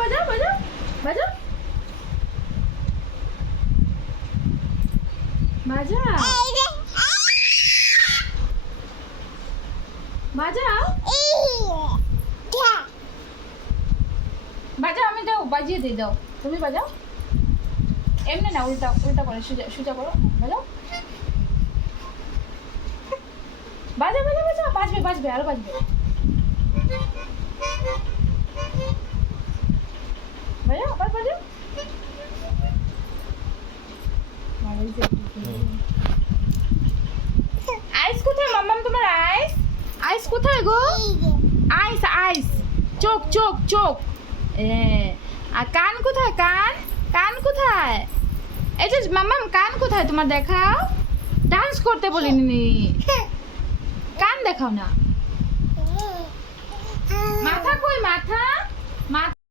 বাজাও বাজাও বাজাও বাজাও বাজাও বাজাও আমি দাও বাজিয়ে দিই দাও তুমি বাজাও এমনি না উল্টা উল্টা করে সোজা সোজা করো বাজাও বাজাও বাজাও বাজাও বাজবে বাজবে আরো বাজবে বাজাও আবার বাজাও আইস কোথায় মাম্মাম তোমার আইস আইস কোথায় গো আইস আইস চোখ চোখ চোখ আর কান কোথায় কান কান কোথায় এই যে মাম্মাম কান কোথায় তোমার দেখাও ডান্স করতে বলিনি কান দেখাও না মাথা কই মাথা মাথা